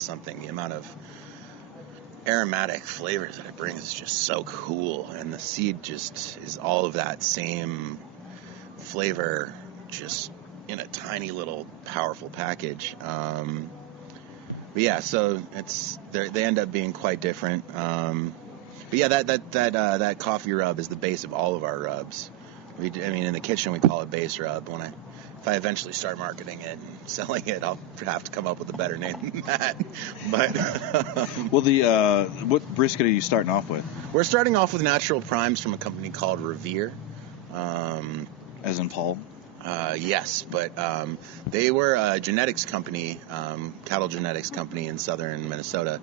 something. The amount of aromatic flavors that it brings is just so cool, and the seed just is all of that same flavor, just in a tiny little powerful package. But yeah, so they end up being quite different. But yeah, that coffee rub is the base of all of our rubs. In the kitchen we call it base rub. If I eventually start marketing it and selling it, I'll have to come up with a better name than that. But well, what brisket are you starting off with? We're starting off with natural primes from a company called Revere. As in Paul? Yes, but they were a genetics company, cattle genetics company in southern Minnesota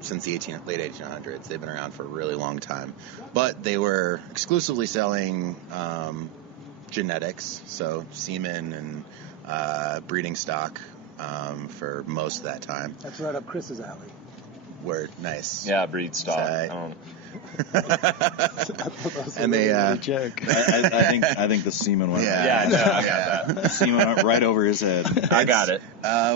since the late 1800s. They've been around for a really long time. But they were exclusively selling genetics, so semen and breeding stock for most of that time. That's right up Chris's alley. Word, nice. Yeah, breed stock. And they joke. I think the semen went. Yeah, no, I got that. The semen went right over his head. I got it.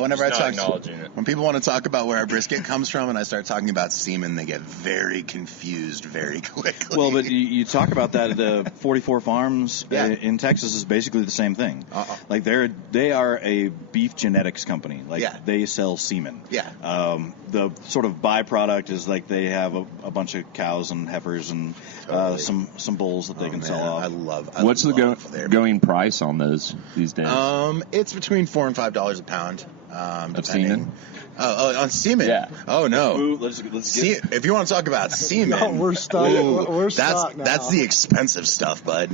Whenever Just I not talk, acknowledging it. when people want to talk about where our brisket comes from, and I start talking about semen, they get very confused very quickly. Well, but you talk about that. The 44 Farms in Texas is basically the same thing. Like they are a beef genetics company. Like they sell semen. Yeah. The sort of byproduct is like they have a bunch of cows and heifers and some bulls that they can sell off. I love. What's the going price on those these days? It's between $4 and $5 a pound. Of semen? Oh, on semen? Yeah. Oh no. Ooh, let's get. If you want to talk about semen, No, we're stuck. We're stuck now. That's the expensive stuff, bud.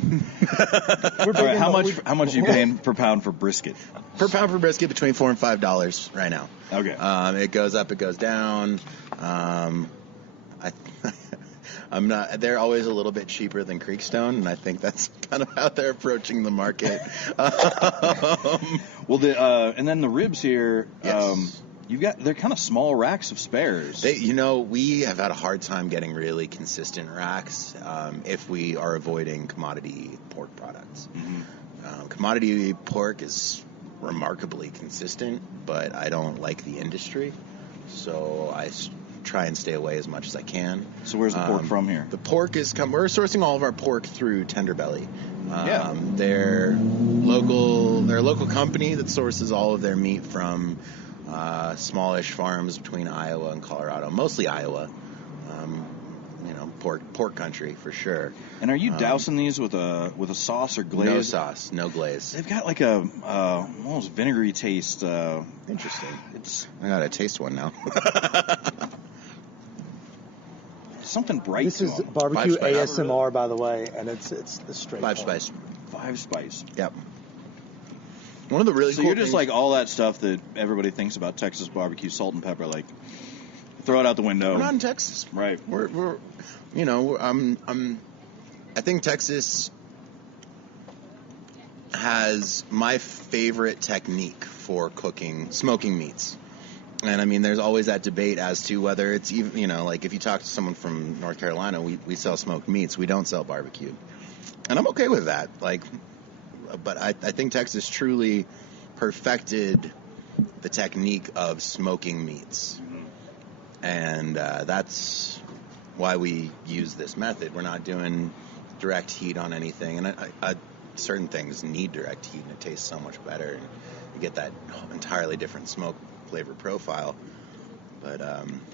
All right, how much are you paying per pound for brisket? Per pound for brisket, between $4 and $5 right now. Okay. It goes up, it goes down. I'm not. They're always a little bit cheaper than Creekstone, and I think that's kind of how they're approaching the market. Well, and then the ribs here. Yes. They're kind of small racks of spares. We have had a hard time getting really consistent racks if we are avoiding commodity pork products. Mm-hmm. Commodity pork is remarkably consistent, but I don't like the industry, so I try and stay away as much as I can. So where's the pork from here? The pork is we're sourcing all of our pork through Tenderbelly. They're a local company that sources all of their meat from smallish farms between Iowa and Colorado, mostly Iowa. Pork country for sure. And are you dousing these with a sauce or glaze? No sauce, no glaze. They've got like a almost vinegary taste. Interesting. I gotta taste one now. Something bright. This is barbecue ASMR, by the way, and it's the straight 5-spice. 5-spice. Yep. One of the really cool you're just things, like all that stuff that everybody thinks about Texas barbecue, salt and pepper, like throw it out the window. We're not in Texas, right? We're I think Texas has my favorite technique for smoking meats. And there's always that debate as to whether it's even, like if you talk to someone from North Carolina, we sell smoked meats, we don't sell barbecue. And I'm okay with that. But I think Texas truly perfected the technique of smoking meats. And that's why we use this method. We're not doing direct heat on anything. And certain things need direct heat, and it tastes so much better. And you get that entirely different smoke flavor profile. But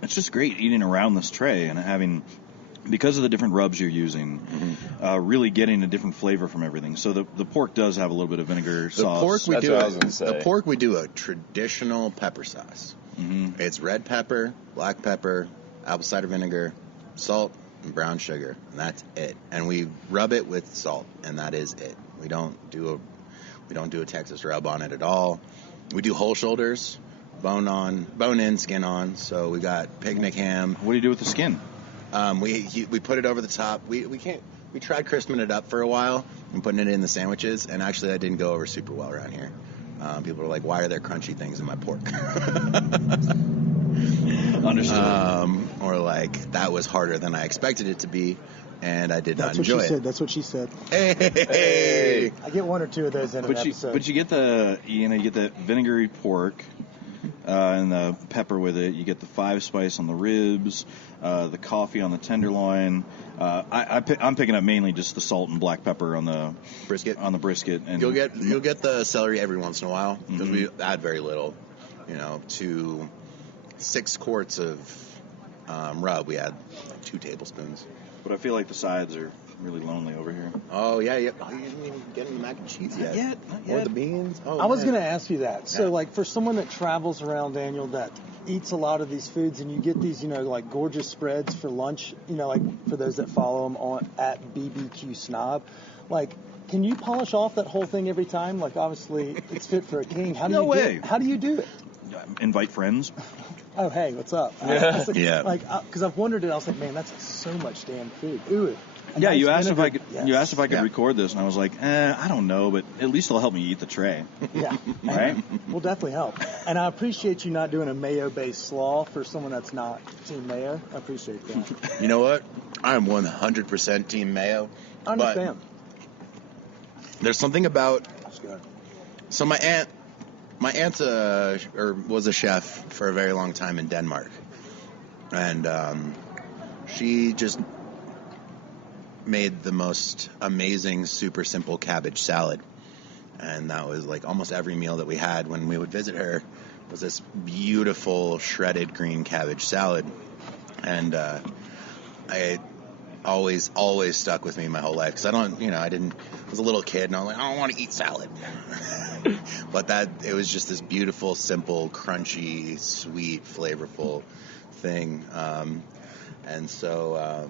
it's just great eating around this tray and having, because of the different rubs you're using, really getting a different flavor from everything. So the pork does have a little bit of vinegar sauce. The pork we do a traditional pepper sauce. Mm-hmm. It's red pepper, black pepper, apple cider vinegar, salt, and brown sugar, and that's it. And we rub it with salt, and that is it. We don't do a Texas rub on it at all. We do whole shoulders, bone in, skin on. So we got picnic ham. What do you do with the skin? We put it over the top. We tried crisping it up for a while and putting it in the sandwiches, and actually that didn't go over super well around here. People are like, why are there crunchy things in my pork? Understood. Or like, that was harder than I expected it to be, and I did not enjoy it. That's what she said. Hey! I get one or two of those in an episode. But you get the vinegary pork, and the pepper with it. You get the 5 spice on the ribs, the coffee on the tenderloin. I'm picking up mainly just the salt and black pepper on the brisket. And you'll get the celery every once in a while because we add very little. To 6 quarts of rub, we add 2 tablespoons. But I feel like the sides are really lonely over here. Oh, yeah. Oh, you didn't even get the mac and cheese yet. Not yet. Or the beans. Oh, I was going to ask you that. So, Yeah. like, for someone that travels around, Daniel, that eats a lot of these foods, and you get these, like, gorgeous spreads for lunch, like, for those that follow him at BBQ Snob, like, can you polish off that whole thing every time? Like, obviously, it's fit for a king. How do you do it? Invite friends. Oh, hey, what's up? Yeah. Like, because I've wondered it. I was like, man, that's so much damn food. Ooh. Yeah, you asked if I could. Yes. You asked if I could record this, and I was like, I don't know, but at least it'll help me eat the tray. Yeah. Right? Will definitely help. And I appreciate you not doing a mayo-based slaw for someone that's not Team Mayo. I appreciate that. You know what? I'm 100% Team Mayo. I understand. But there's something about. That's good. So my aunt was a chef for a very long time in Denmark, and she just made the most amazing, super simple cabbage salad, and that was like almost every meal that we had when we would visit her was this beautiful shredded green cabbage salad, and I always stuck with me my whole life because I was a little kid and I was like, I don't want to eat salad. But it was just this beautiful, simple, crunchy, sweet, flavorful thing. And so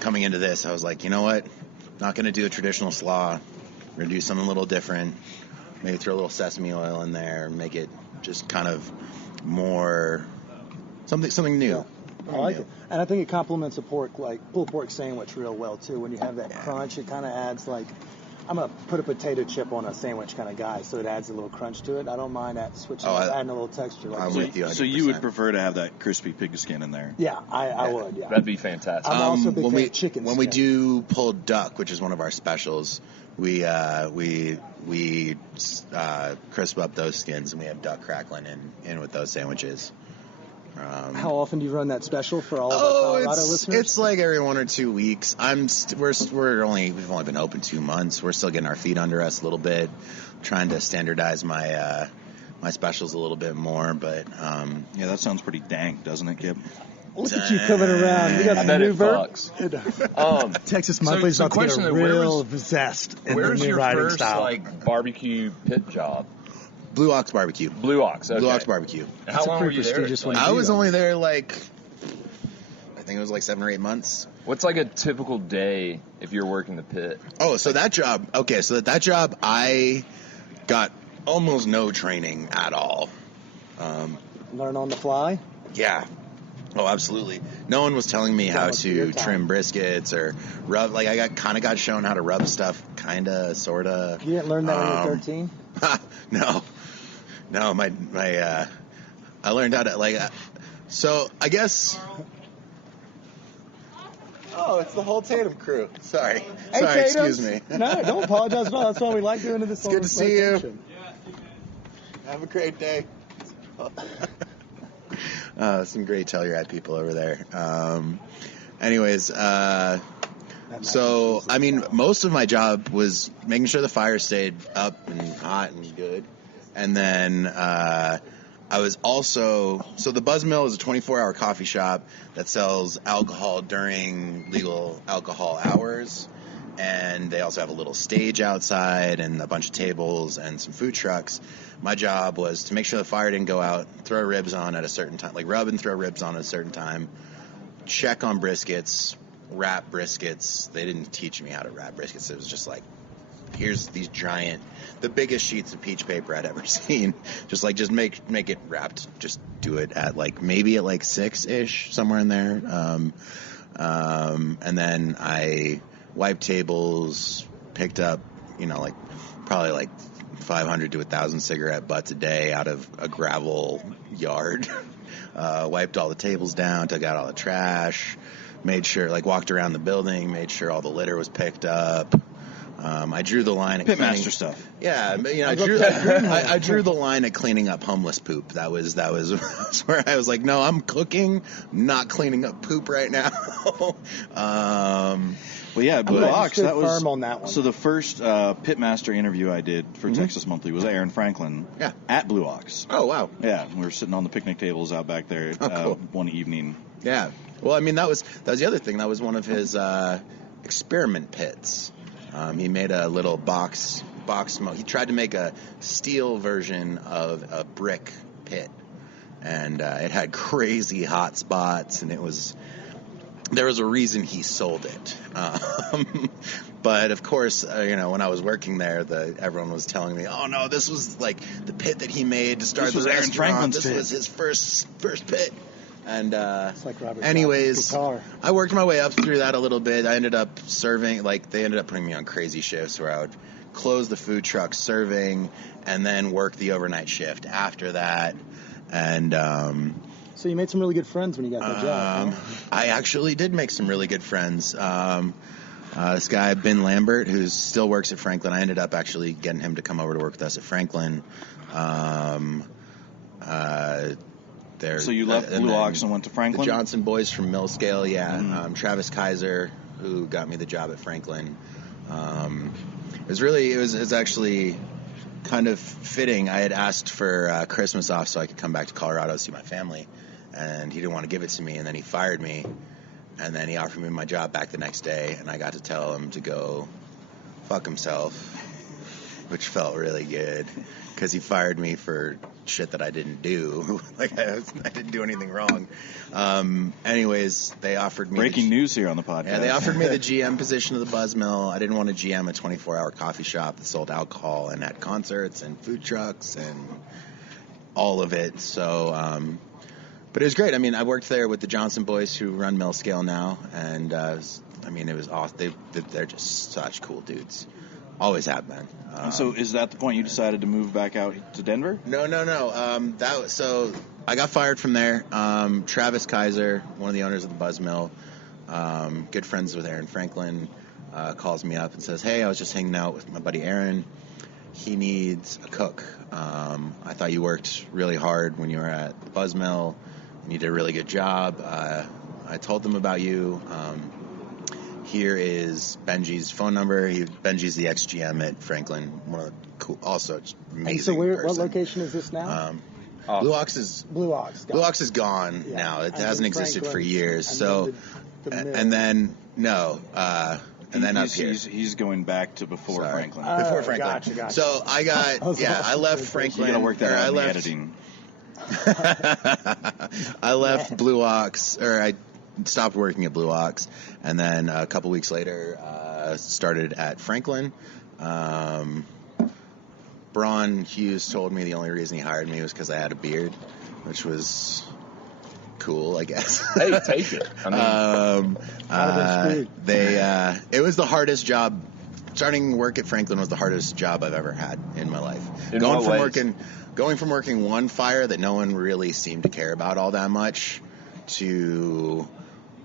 coming into this, I was like, you know what? Not going to do a traditional slaw. We're going to do something a little different. Maybe throw a little sesame oil in there and make it just kind of more something new. Yeah. I like it. And I think it complements a pulled pork sandwich real well, too. When you have that crunch, it kind of adds, like, I'm a put a potato chip on a sandwich kind of guy, so it adds a little crunch to it. I don't mind adding a little texture. I'm with you 100%. So you would prefer to have that crispy pig skin in there? Yeah, I would, yeah. That'd be fantastic. I'm also a big fan of chicken When we do pulled duck, which is one of our specials, we crisp up those skins, and we have duck crackling in with those sandwiches. How often do you run that special for all of our Colorado listeners? It's like every 1 or 2 weeks. We've only been open 2 months. We're still getting our feet under us a little bit, trying to standardize my specials a little bit more. But yeah, that sounds pretty dank, doesn't it, Kip? Look at you coming around. You got I the bet new it verb. fucks. Texas Monthly's so about to get a question, real zest in the Where's new your writing first style. barbecue pit job? Blue Ox Barbecue. Blue Ox. Okay. Blue Ox Barbecue. How long were you there? prestigious one. I was only there I think it was like 7 or 8 months. What's like a typical day if you're working the pit? Oh, so that job. Okay, so that job, I got almost no training at all. Learn on the fly? Yeah. Oh, absolutely. No one was telling me how to trim briskets or rub. Like, I got shown how to rub stuff, kind of, sort of. You didn't learn that when you were 13? No, my I learned how to, so I guess. Oh, it's the whole Tatum crew. Sorry. Hey, Sorry, Tatum. excuse me. No, don't apologize at all. That's why we like doing this. It's good to see you. Have a great day. Some great Telluride people over there. Anyways, so, I mean, most of my job was making sure the fire stayed up and hot and good. And then I was also, so the Buzz Mill is a 24-hour coffee shop that sells alcohol during legal alcohol hours. And they also have a little stage outside and a bunch of tables and some food trucks. My job was to make sure the fire didn't go out, throw ribs on at a certain time, like rub and throw ribs on at a certain time, check on briskets, wrap briskets. They didn't teach me how to wrap briskets. It was just like, here's these giant, the biggest sheets of peach paper I'd ever seen. Just make it wrapped. Just do it at maybe at 6-ish, somewhere in there. And then I wiped tables, picked up, probably 500 to 1,000 cigarette butts a day out of a gravel yard. Wiped all the tables down, took out all the trash, made sure, walked around the building, made sure all the litter was picked up. I drew the line at pitmaster stuff. Yeah, I drew the line at cleaning up homeless poop. That was where I was like, no, I'm cooking, not cleaning up poop right now. Well, yeah, Blue Ox. That was firm on that one. So the first pitmaster interview I did for Texas Monthly was Aaron Franklin. Yeah. At Blue Ox. Oh wow. Yeah, we were sitting on the picnic tables out back there cool. one evening. Yeah. Well, I mean that was the other thing. That was one of his experiment pits. He made a little box smoke. He tried to make a steel version of a brick pit, and it had crazy hot spots, and there was a reason he sold it. But of course, when I was working there, everyone was telling me, "Oh no, this was like the pit that he made to start the restaurant. Aaron Franklin's this pit. was his first pit." And it's like Robert anyways, I worked my way up through that a little bit. I ended up serving, they ended up putting me on crazy shifts where I would close the food truck serving and then work the overnight shift after that. And so you made some really good friends when you got that job. Huh? I actually did make some really good friends. This guy, Ben Lambert, who still works at Franklin, I ended up actually getting him to come over to work with us at Franklin. So you left Blue Ox and went to Franklin? The Johnson boys from Millscale, yeah. Mm-hmm. Travis Kaiser, who got me the job at Franklin. It was actually kind of fitting. I had asked for Christmas off so I could come back to Colorado to see my family, and he didn't want to give it to me, and then he fired me, and then he offered me my job back the next day, and I got to tell him to go fuck himself, which felt really good. Because he fired me for shit that I didn't do. I didn't do anything wrong. Anyways, they offered me... Breaking news here on the podcast. Yeah, they offered me the GM position of the Buzz Mill. I didn't want to GM a 24-hour coffee shop that sold alcohol and had concerts and food trucks and all of it. So, but it was great. I mean, I worked there with the Johnson boys who run Millscale now. And, it was awesome. They're just such cool dudes. Always have been. So is that the point you decided to move back out to Denver? No. So I got fired from there. Travis Kaiser, one of the owners of the Buzz Mill, good friends with Aaron Franklin, calls me up and says, "Hey, I was just hanging out with my buddy Aaron. He needs a cook. I thought you worked really hard when you were at the Buzz Mill, and you did a really good job. I told them about you. Here is Benji's phone number. Benji's the ex-GM at Franklin. One of the cool, also amazing. And so person. What location is this now? Blue Ox is gone yeah. now. It hasn't existed for years. And so, then up here. He's going back to before Franklin. Before Franklin. Gotcha. So I left Franklin. You got to work that out in the editing. I left Blue Ox, or I stopped working at Blue Ox, and then a couple weeks later started at Franklin. Braun Hughes told me the only reason he hired me was because I had a beard, which was cool, I guess. Hey, take it. It was the hardest job. Starting work at Franklin was the hardest job I've ever had in my life. Going from working one fire that no one really seemed to care about all that much to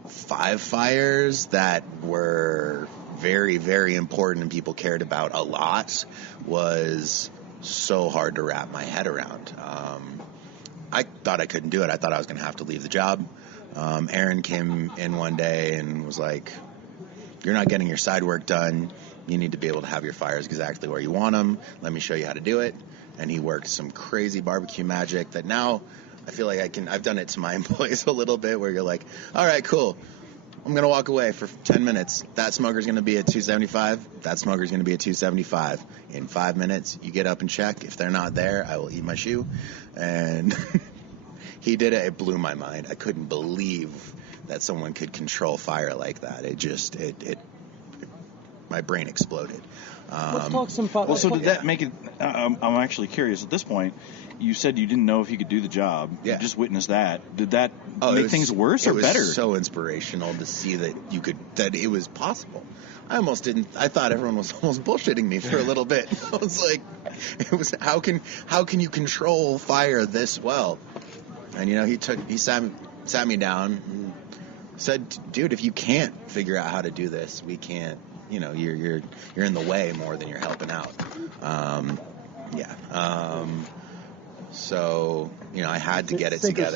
5 fires that were very, very important and people cared about a lot was so hard to wrap my head around. I thought I couldn't do it. I thought I was going to have to leave the job. Aaron came in one day and was like, "You're not getting your side work done. You need to be able to have your fires exactly where you want them. Let me show you how to do it." And he worked some crazy barbecue magic that now I feel like I've done it to my employees a little bit, where you're like, all right, cool. I'm going to walk away for 10 minutes. That smoker's going to be at 275. That smoker's going to be at 275. In 5 minutes, you get up and check. If they're not there, I will eat my shoe. And he did it. It blew my mind. I couldn't believe that someone could control fire like that. My brain exploded. Let's talk some fire. Well, so did that make it? I'm actually curious at this point. You said you didn't know if you could do the job. Yeah. You just witnessed that. Did that make things worse or better? It was so inspirational to see that it was possible. I thought everyone was almost bullshitting me for a little bit. I was like, how can you control fire this well? And he sat me down and said, "Dude, if you can't figure out how to do this, we can't you're in the way more than you're helping out. So I had to get it together.